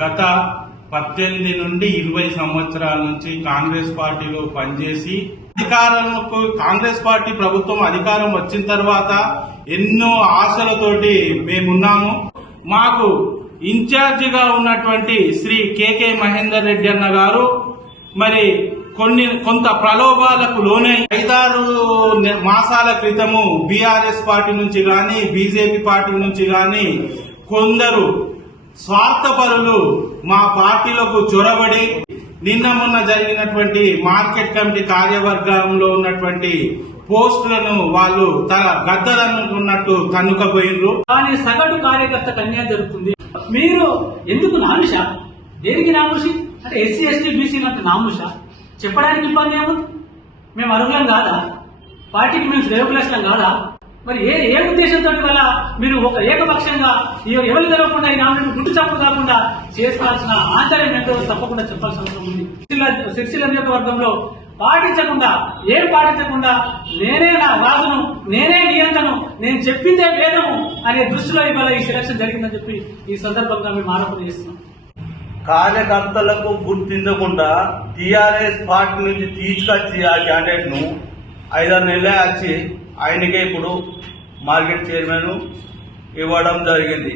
గత 18 నుండి 20 సంవత్సరాల నుంచి కాంగ్రెస్ పార్టీలో పనిచేసి అధికారంలో కాంగ్రెస్ పార్టీ ప్రభుత్వం అధికారం వచ్చిన తర్వాత ఎన్నో ఆశలతోటి మేమున్నాము. మాకు ఇన్ఛార్జిగా ఉన్నటువంటి శ్రీ కేకే మహేందర్ రెడ్డి అన్న గారు మరి కొంత ప్రలోభాలకు లోనై 5-6 మాసాల క్రితము బీఆర్ఎస్ పార్టీ నుంచి గాని బీజేపీ పార్టీ నుంచి గాని కొందరు స్వార్థపరులు మా పార్టీలకు చొరబడి నిన్న మొన్న జరిగినటువంటి మార్కెట్ కమిటీ కార్యవర్గంలో ఉన్నటువంటి పోస్టులను వాళ్ళు తల గద్దలనుకున్నట్టు తన్నుకపోయినరు. కానీ సగటు కార్యకర్తకు అన్యాయం జరుగుతుంది. మీరు ఎందుకు నాముష? దేనికి నాముషి అంటే ఎస్సీ ఎస్టీ బీసీలు అంటే నాముష చెప్పడానికి ఇబ్బంది ఏముంది? మేము అర్హులం కాదా? పార్టీకి మేము శ్రేయోభిలాషులం కాదా? మరి ఏ ఉద్దేశంతో వల్ల మీరు ఒక ఏకపక్షంగా ఎవరు తెలవకుండా ఈ నామినేషన్ గుట్టు చప్పుడు కాకుండా చేసుకోవాల్సిన ఆంతర్యం ఏంటో తప్పకుండా చెప్పాల్సిన అవసరం ఉంది. సిరిసిల్ల నియోజకవర్గంలో పాటించకుండా నేనే నా రాజును, నేనే నియంత్రణను, నేను చెప్పిందే వేదము అనే దృష్టిలో ఇవాళ ఈ సెలక్షన్ జరిగిందని చెప్పి ఈ సందర్భంగా మేము ఆరోపణ చేస్తున్నాం. కార్యకర్తలకు గుర్తించకుండా టీఆర్ఎస్ పార్టీ నుంచి తీసుకొచ్చి ఆ క్యాండిడేట్ ను 5-6 నెలలే వచ్చి ఆయనకే ఇప్పుడు మార్కెట్ చైర్మన్ ఇవ్వడం జరిగింది.